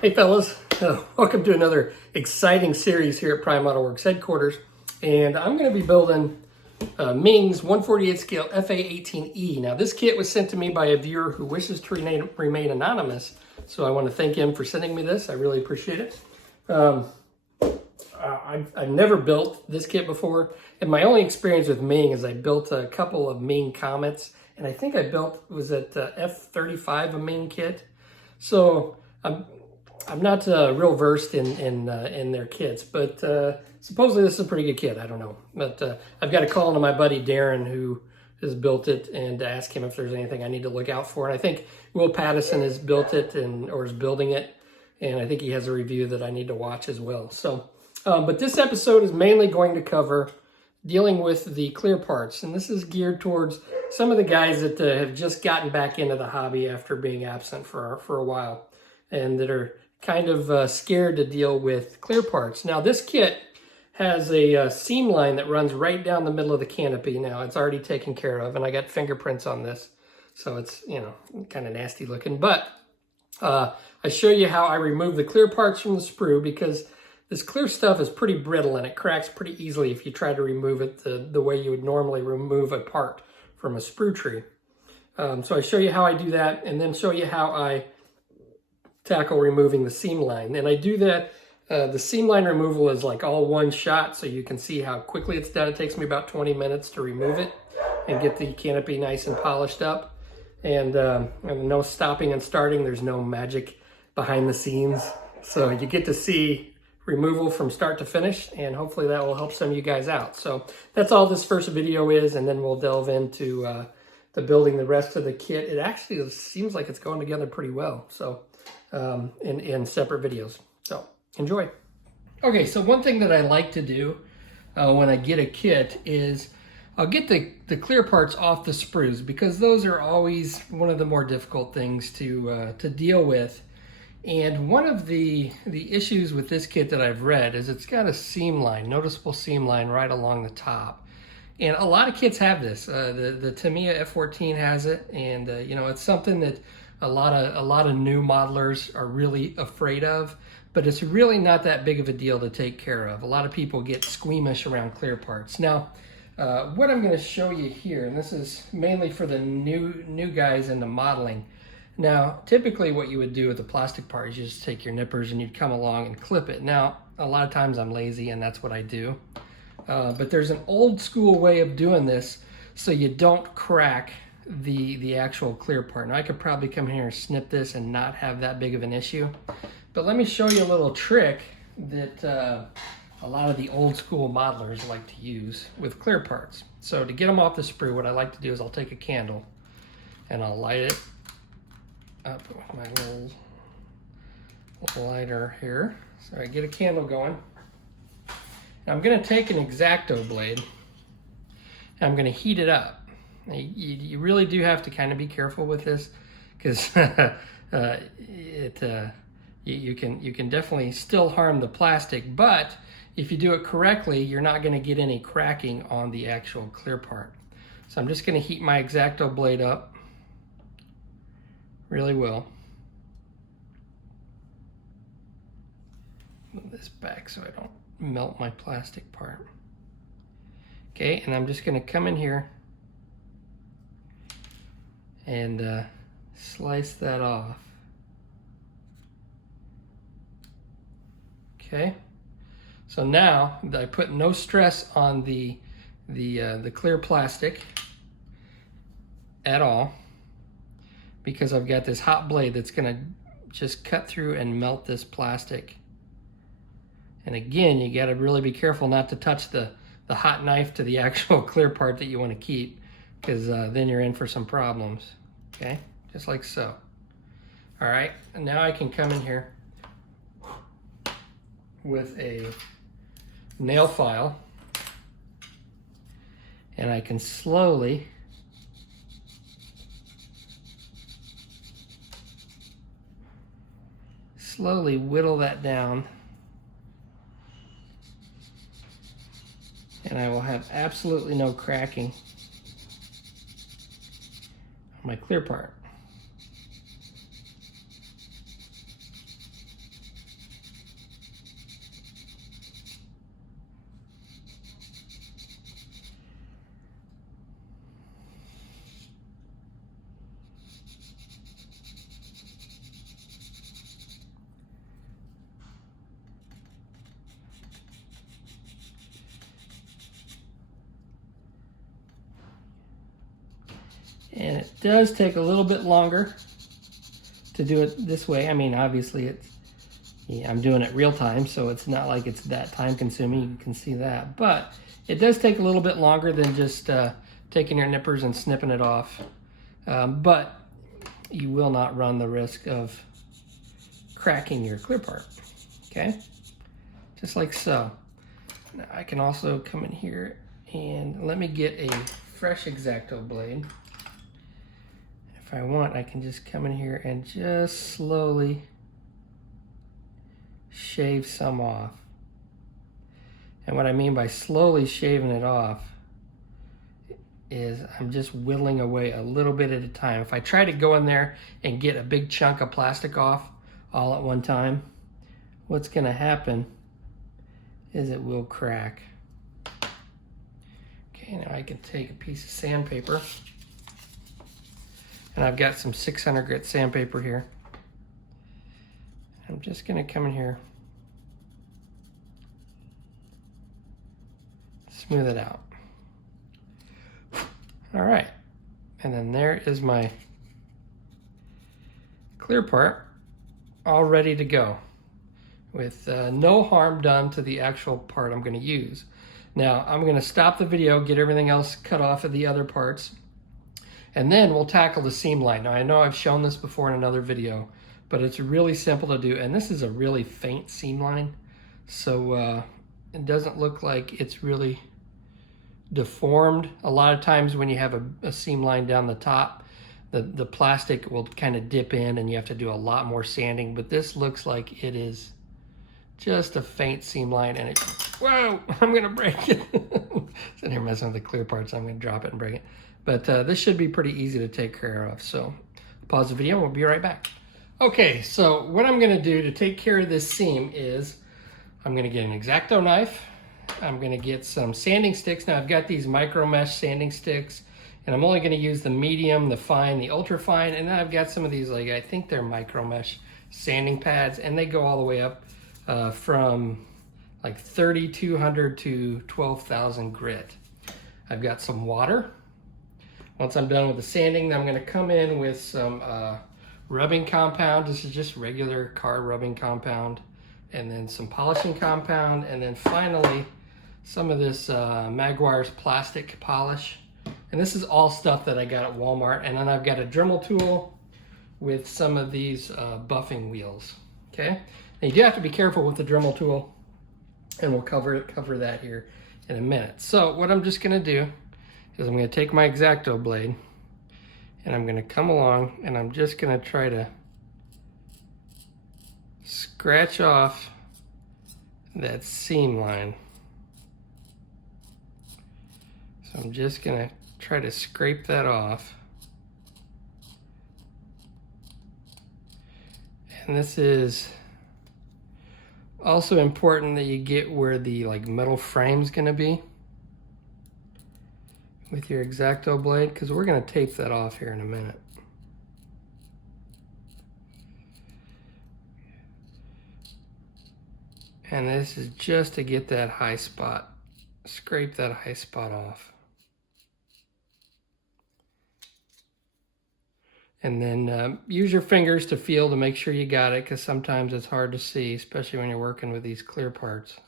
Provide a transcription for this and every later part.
Hey fellas, welcome to another exciting series here at Prime Auto Works headquarters. And I'm going to be building Meng's 1/48 scale FA-18E. Now this kit was sent to me by a viewer who wishes to remain anonymous. So I want to thank him for sending me this. I really appreciate it. I've never built this kit before. And my only experience with Meng is I built a couple of Meng Comets. And I think I built, was it F-35, a Meng kit? So I'm not real versed in their kits, but supposedly this is a pretty good kit. I don't know, but I've got to call into my buddy Darren who has built it and ask him if there's anything I need to look out for. And I think Will Pattison has built it or is building it, and I think he has a review that I need to watch as well. So, but this episode is mainly going to cover dealing with the clear parts, and this is geared towards some of the guys that have just gotten back into the hobby after being absent for a while, and that are kind of scared to deal with clear parts. Now this kit has a seam line that runs right down the middle of the canopy. Now it's already taken care of, and I got fingerprints on this, so it's, you know, kind of nasty looking. But I show you how I remove the clear parts from the sprue, because this clear stuff is pretty brittle and it cracks pretty easily if you try to remove it the way you would normally remove a part from a sprue tree. So I show you how I do that, and then show you how I tackle removing the seam line. And I do that, the seam line removal is like all one shot, so you can see how quickly it's done. It takes me about 20 minutes to remove it and get the canopy nice and polished up. And no stopping and starting. There's no magic behind the scenes. So you get to see removal from start to finish, and hopefully that will help some of you guys out. So that's all this first video is, and then we'll delve into the building the rest of the kit. It actually seems like it's going together pretty well. So in separate videos. So enjoy. Okay, so one thing that I like to do when I get a kit is I'll get the clear parts off the sprues, because those are always one of the more difficult things to deal with. And one of the issues with this kit that I've read is it's got a seam line, noticeable seam line right along the top. And a lot of kits have this. The Tamiya F-14 has it, and you know, it's something that a lot of new modelers are really afraid of, but it's really not that big of a deal to take care of. A lot of people get squeamish around clear parts. Now, what I'm going to show you here, and this is mainly for the new guys into modeling. Now, typically what you would do with a plastic part is you just take your nippers and you'd come along and clip it. Now, a lot of times I'm lazy and that's what I do. But there's an old school way of doing this so you don't crack the actual clear part. Now I could probably come here and snip this and not have that big of an issue. But let me show you a little trick that a lot of the old school modelers like to use with clear parts. So to get them off the sprue, what I like to do is I'll take a candle and I'll light it up with my little lighter here. So I get a candle going. Now I'm going to take an X-Acto blade and I'm going to heat it up. You really do have to kind of be careful with this, because you can definitely still harm the plastic, but if you do it correctly, you're not going to get any cracking on the actual clear part. So I'm just going to heat my X-Acto blade up really well. Move this back so I don't melt my plastic part. Okay, and I'm just going to come in here and slice that off. Okay, so now I put no stress on the clear plastic at all, because I've got this hot blade that's gonna just cut through and melt this plastic. And again, you gotta really be careful not to touch the hot knife to the actual clear part that you wanna keep, because then you're in for some problems. Okay, just like so. All right, and now I can come in here with a nail file, and I can slowly whittle that down, and I will have absolutely no cracking on my clear part. And it does take a little bit longer to do it this way. I mean, obviously I'm doing it real time, so it's not like it's that time consuming, you can see that. But it does take a little bit longer than just taking your nippers and snipping it off. But you will not run the risk of cracking your clear part, okay? Just like so. Now I can also come in here and let me get a fresh X-Acto blade. If I want, I can just come in here and just slowly shave some off. And what I mean by slowly shaving it off is I'm just whittling away a little bit at a time. If I try to go in there and get a big chunk of plastic off all at one time, what's gonna happen is it will crack. Okay, now I can take a piece of sandpaper, and I've got some 600 grit sandpaper here. I'm just gonna come in here, smooth it out. All right, and then there is my clear part all ready to go with no harm done to the actual part I'm gonna use. Now, I'm gonna stop the video, get everything else cut off of the other parts, and then we'll tackle the seam line. Now, I know I've shown this before in another video, but it's really simple to do, and this is a really faint seam line, so it doesn't look like it's really deformed. A lot of times when you have a seam line down the top, the plastic will kind of dip in and you have to do a lot more sanding, but this looks like it is just a faint seam line, and whoa, I'm gonna break it. Sitting here messing with the clear parts, I'm gonna drop it and break it. But this should be pretty easy to take care of. So pause the video and we'll be right back. Okay, so what I'm gonna do to take care of this seam is I'm gonna get an X-Acto knife. I'm gonna get some sanding sticks. Now I've got these micro mesh sanding sticks, and I'm only gonna use the medium, the fine, the ultra fine, and then I've got some of these, like, I think they're micro mesh sanding pads, and they go all the way up from like 3,200 to 12,000 grit. I've got some water. Once I'm done with the sanding, then I'm gonna come in with some rubbing compound. This is just regular car rubbing compound, and then some polishing compound, and then finally some of this Maguire's plastic polish. And this is all stuff that I got at Walmart. And then I've got a Dremel tool with some of these buffing wheels, okay? And you do have to be careful with the Dremel tool, and we'll cover that here in a minute. So what I'm just gonna do is I'm gonna take my X-Acto blade, and I'm gonna come along, and I'm just gonna try to scratch off that seam line. So I'm just gonna try to scrape that off. And this is also important that you get where the metal frame's gonna be with your X-Acto blade, because we're gonna tape that off here in a minute. And this is just to get that high spot, scrape that high spot off. And then use your fingers to feel to make sure you got it, because sometimes it's hard to see, especially when you're working with these clear parts.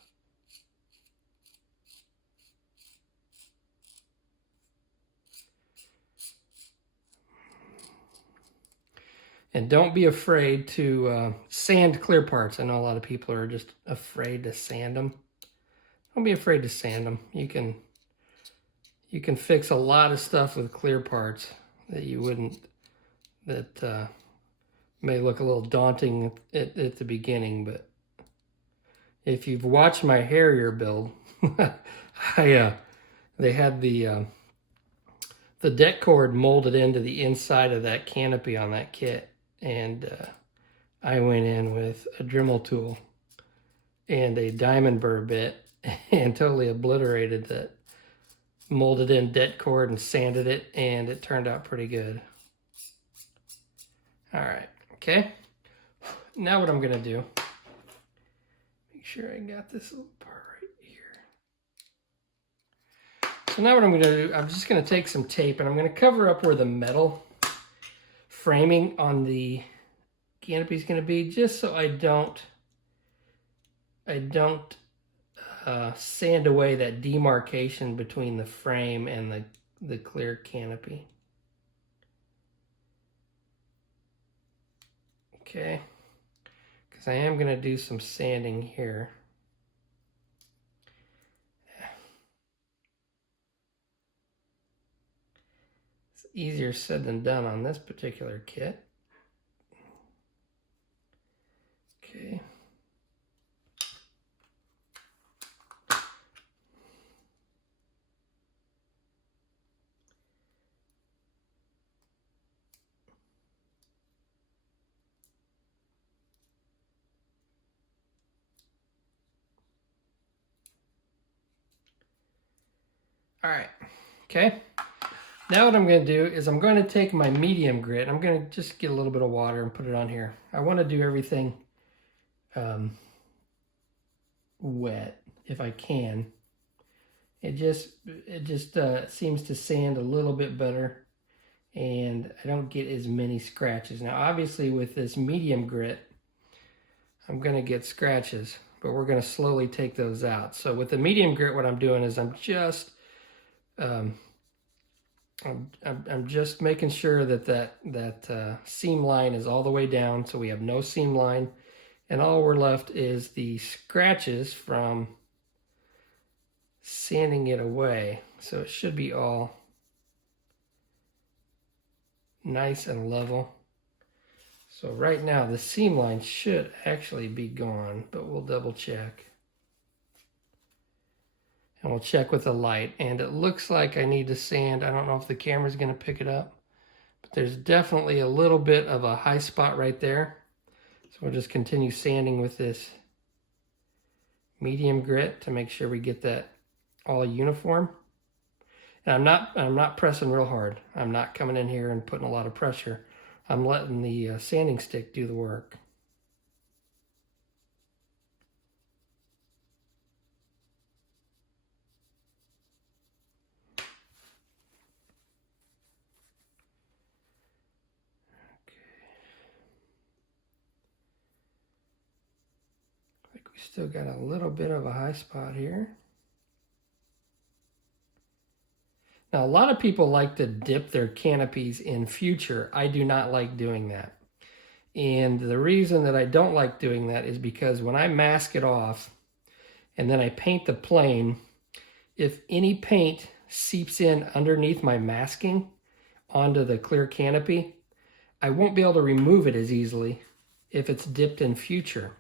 And don't be afraid to sand clear parts. I know a lot of people are just afraid to sand them. Don't be afraid to sand them. You can fix a lot of stuff with clear parts that you wouldn't, that may look a little daunting at the beginning, but if you've watched my Harrier build, they had the deck cord molded into the inside of that canopy on that kit. And I went in with a Dremel tool and a diamond burr bit and totally obliterated that molded in deck cord and sanded it, and it turned out pretty good. All right, okay. Now what I'm gonna do, make sure I got this little part right here. So now what I'm going to do, I'm just going to take some tape and I'm going to cover up where the metal framing on the canopy is going to be, just so I don't sand away that demarcation between the frame and the clear canopy. Okay, because I am going to do some sanding here. It's easier said than done on this particular kit. Okay. All right, okay. Now what I'm going to do is I'm going to take my medium grit. I'm going to just get a little bit of water and put it on here. I want to do everything wet if I can. It just seems to sand a little bit better, and I don't get as many scratches. Now, obviously, with this medium grit, I'm going to get scratches, but we're going to slowly take those out. So with the medium grit, what I'm doing is I'm just I'm just making sure that seam line is all the way down, so we have no seam line, and all we're left is the scratches from sanding it away. So it should be all nice and level. So right now the seam line should actually be gone, but we'll double check. And we'll check with the light, and it looks like I need to sand. I don't know if the camera's going to pick it up, but there's definitely a little bit of a high spot right there. So we'll just continue sanding with this medium grit to make sure we get that all uniform. And I'm not pressing real hard. I'm not coming in here and putting a lot of pressure. I'm letting the sanding stick do the work. We still got a little bit of a high spot here. Now, a lot of people like to dip their canopies in future. I do not like doing that. And the reason that I don't like doing that is because when I mask it off and then I paint the plane, if any paint seeps in underneath my masking onto the clear canopy, I won't be able to remove it as easily if it's dipped in future.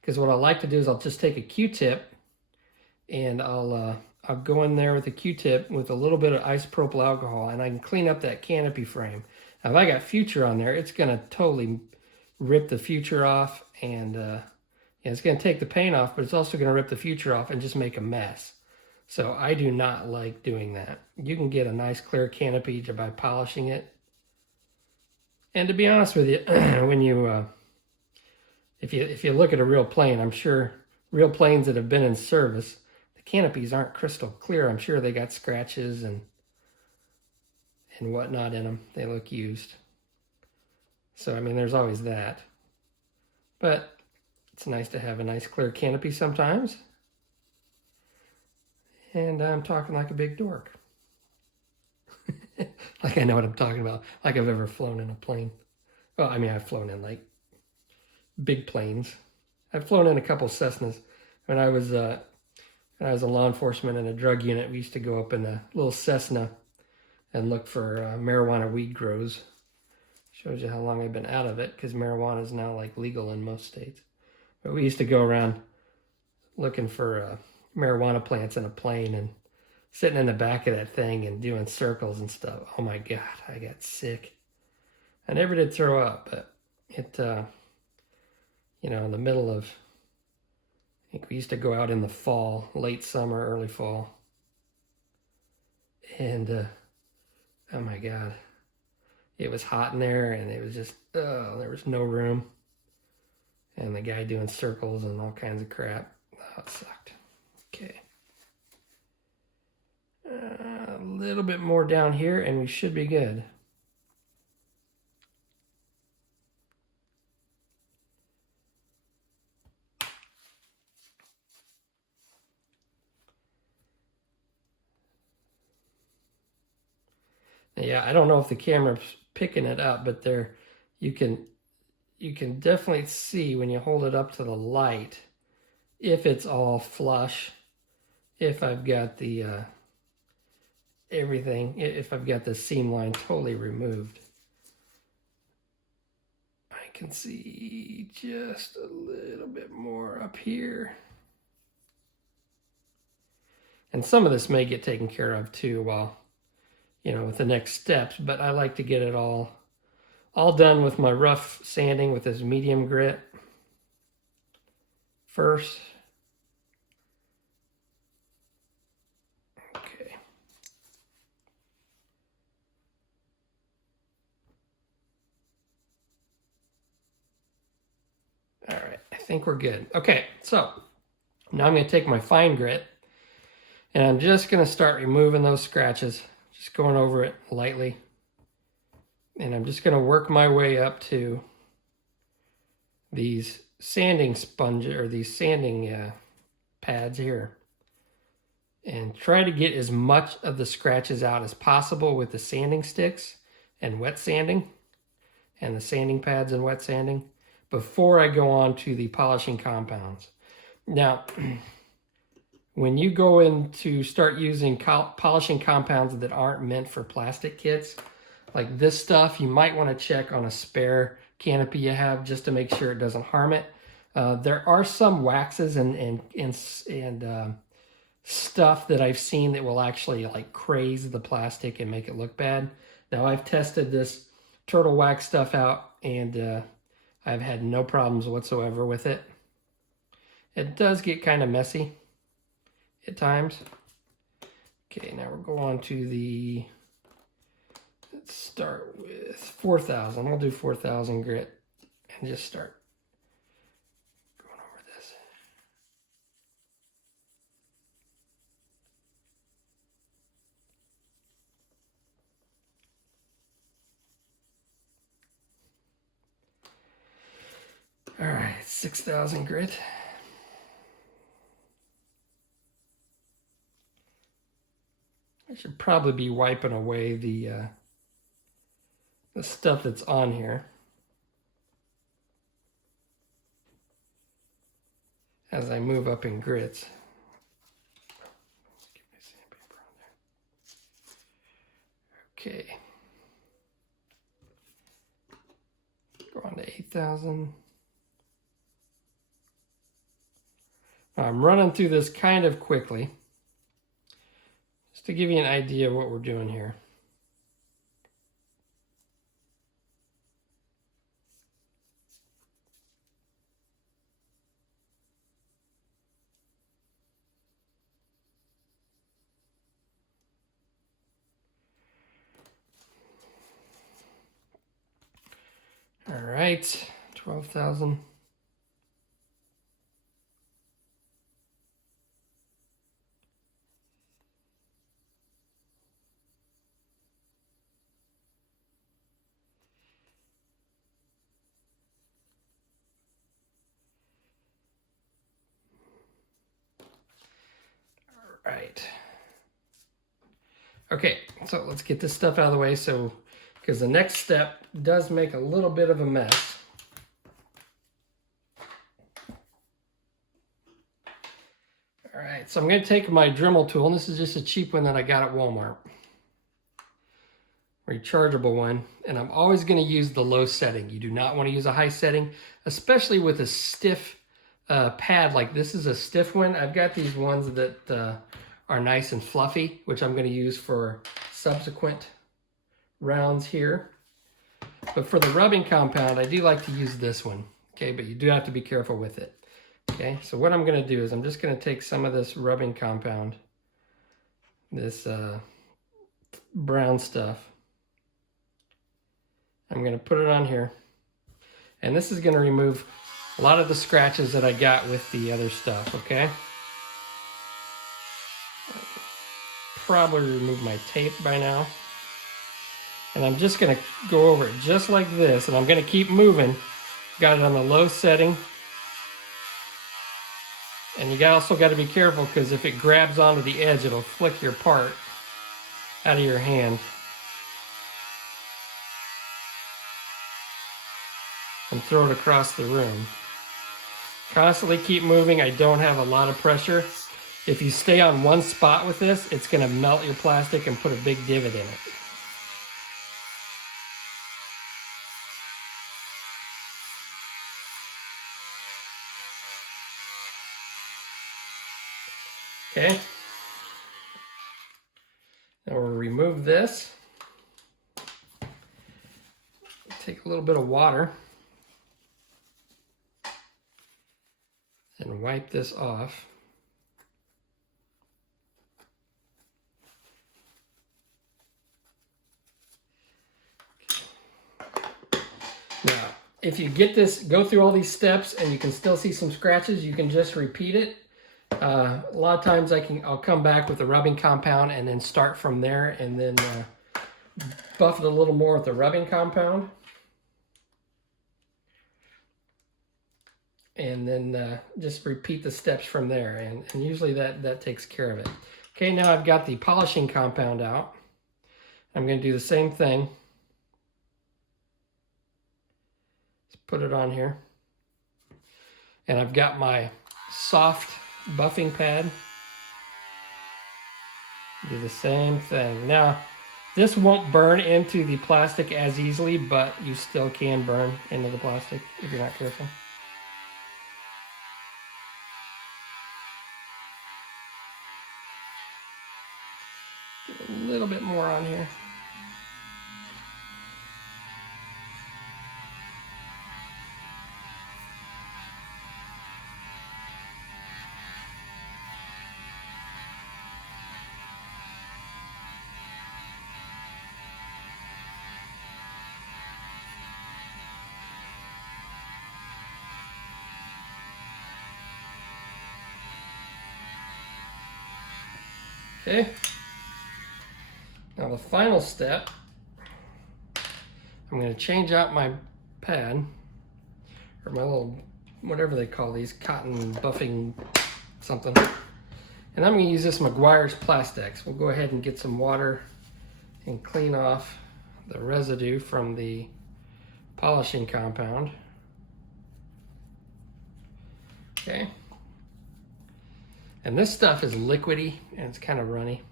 Because what I like to do is I'll just take a Q-tip and I'll go in there with a Q-tip with a little bit of isopropyl alcohol, and I can clean up that canopy frame. Now, if I got future on there, it's going to totally rip the future off, and it's going to take the paint off, but it's also going to rip the future off and just make a mess. So I do not like doing that. You can get a nice clear canopy by polishing it. And to be honest with you, when you if you look at a real plane, I'm sure real planes that have been in service, the canopies aren't crystal clear. I'm sure they got scratches and whatnot in them. They look used. So, I mean, there's always that. But it's nice to have a nice clear canopy sometimes. And I'm talking like a big dork. Like I know what I'm talking about. Like I've ever flown in a plane. Well, I mean, I've flown in like big planes. I've flown in a couple Cessnas. When I was a law enforcement in a drug unit, we used to go up in a little Cessna and look for marijuana weed grows. Shows you how long I've been out of it, because marijuana is now like legal in most states. But we used to go around looking for marijuana plants in a plane and sitting in the back of that thing and doing circles and stuff. Oh my God, I got sick. I never did throw up, but it, in the middle of, I think we used to go out in the fall, late summer, early fall. And, oh my God, it was hot in there, and it was just, there was no room. And the guy doing circles and all kinds of crap. Oh, it sucked. Okay. A little bit more down here and we should be good. Yeah, I don't know if the camera's picking it up, but there you can definitely see when you hold it up to the light if it's all flush, if I've got the everything, if I've got the seam line totally removed. I can see just a little bit more up here. And some of this may get taken care of too while, you know, with the next steps, but I like to get it all done with my rough sanding with this medium grit first. Okay. All right, I think we're good. Okay, so now I'm going to take my fine grit and I'm just going to start removing those scratches, just going over it lightly. And I'm just going to work my way up to these sanding sponges, or these sanding pads here, and try to get as much of the scratches out as possible with the sanding sticks and wet sanding and the sanding pads and wet sanding before I go on to the polishing compounds. Now, when you go in to start using polishing compounds that aren't meant for plastic kits, like this stuff, you might want to check on a spare canopy you have just to make sure it doesn't harm it. There are some waxes and stuff that I've seen that will actually like craze the plastic and make it look bad. Now I've tested this turtle wax stuff out and I've had no problems whatsoever with it. It does get kind of messy at times. Okay, now we'll go on to the, let's start with 4,000. We'll do 4,000 grit and just start going over this. All right, 6,000 grit. I should probably be wiping away the stuff that's on here as I move up in grits. Get my sandpaper on there. Okay. Go on to 8,000. I'm running through this kind of quickly, just to give you an idea of what we're doing here. All right, 12,000. Right. Okay, so let's get this stuff out of the way, so because the next step does make a little bit of a mess. All right, so I'm going to take my Dremel tool, and this is just a cheap one that I got at Walmart. Rechargeable one, and I'm always going to use the low setting. You do not want to use a high setting, especially with a stiff pad like this is a stiff one. I've got these ones that are nice and fluffy, which I'm going to use for subsequent rounds here. But for the rubbing compound, I do like to use this one. Okay, but you do have to be careful with it. Okay, so what I'm going to do is I'm just going to take some of this rubbing compound, this brown stuff. I'm going to put it on here. And this is going to remove a lot of the scratches that I got with the other stuff, okay? probably remove my tape by now. And I'm just gonna go over it just like this, and I'm gonna keep moving. Got it on the low setting. And you also got to be careful, because if it grabs onto the edge, it'll flick your part out of your hand. And throw it across the room. Constantly keep moving. I don't have a lot of pressure. If you stay on one spot with this, it's going to melt your plastic and put a big divot in it. Okay. Now we'll remove this. Take a little bit of water and wipe this off. Now, if you get this, go through all these steps and you can still see some scratches, you can just repeat it. A lot of times I'll come back with the rubbing compound and then start from there, and then buff it a little more with the rubbing compound. And then just repeat the steps from there, and usually that takes care of it. Okay, now I've got the polishing compound out. I'm going to do the same thing. Let's put it on here. And I've got my soft buffing pad. Do the same thing. Now, this won't burn into the plastic as easily, but you still can burn into the plastic if you're not careful. Get a little bit more on here. Okay. Now the final step, I'm going to change out my pad, or my little, whatever they call these, cotton buffing something. And I'm going to use this McGuire's Plastex. We'll go ahead and get some water and clean off the residue from the polishing compound. Okay. And this stuff is liquidy and it's kind of runny.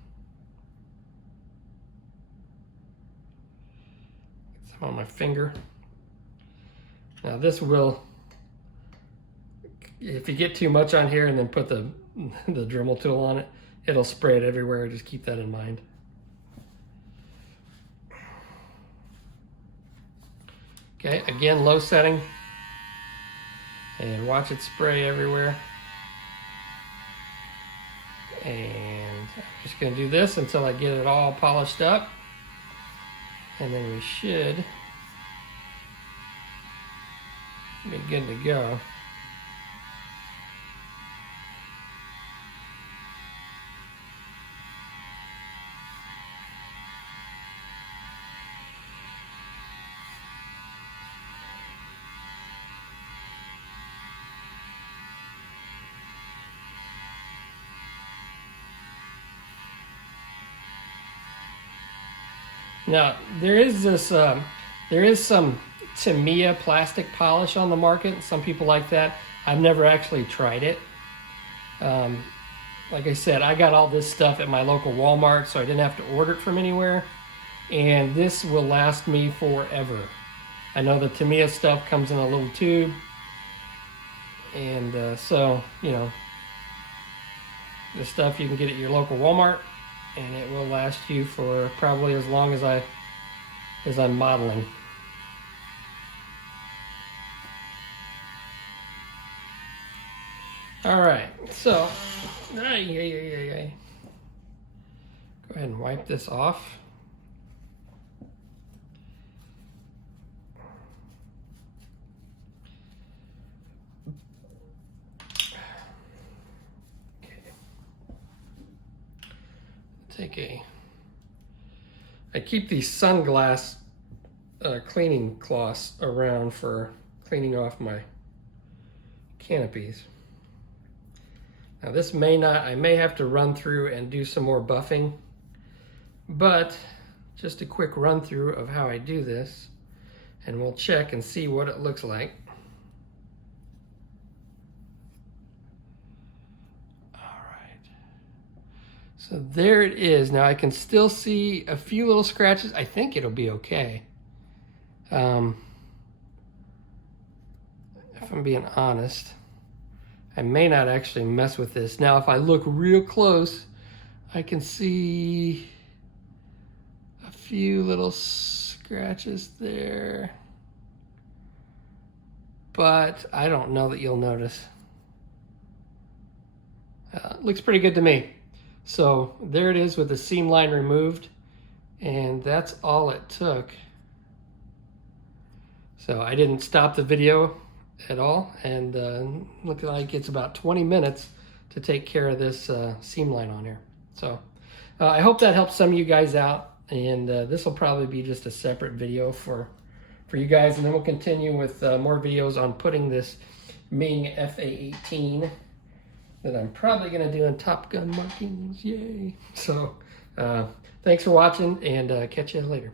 Get some on my finger. Now this will, if you get too much on here and then put the Dremel tool on it, it'll spray it everywhere. Just keep that in mind. Okay, again, low setting. And watch it spray everywhere. And I'm just going to do this until I get it all polished up. And then we should be good to go. Now, there is some Tamiya plastic polish on the market. Some people like that. I've never actually tried it. Like I said, I got all this stuff at my local Walmart, so I didn't have to order it from anywhere. And this will last me forever. I know the Tamiya stuff comes in a little tube. And so, you know, this stuff you can get at your local Walmart. And it will last you for probably as long as I'm modeling. All right, so go ahead and wipe this off. I keep these sunglass cleaning cloths around for cleaning off my canopies. Now this I may have to run through and do some more buffing, but just a quick run through of how I do this, and we'll check and see what it looks like. So there it is. Now I can still see a few little scratches. I think it'll be okay. If I'm being honest, I may not actually mess with this. Now if I look real close, I can see a few little scratches there. But I don't know that you'll notice. Looks pretty good to me. So there it is with the seam line removed, and that's all it took. So I didn't stop the video at all, and looks like it's about 20 minutes to take care of this seam line on here. So I hope that helps some of you guys out, and this will probably be just a separate video for you guys, and then we'll continue with more videos on putting this Meng FA-18 that I'm probably going to do in Top Gun markings. Yay! So thanks for watching, and catch you later.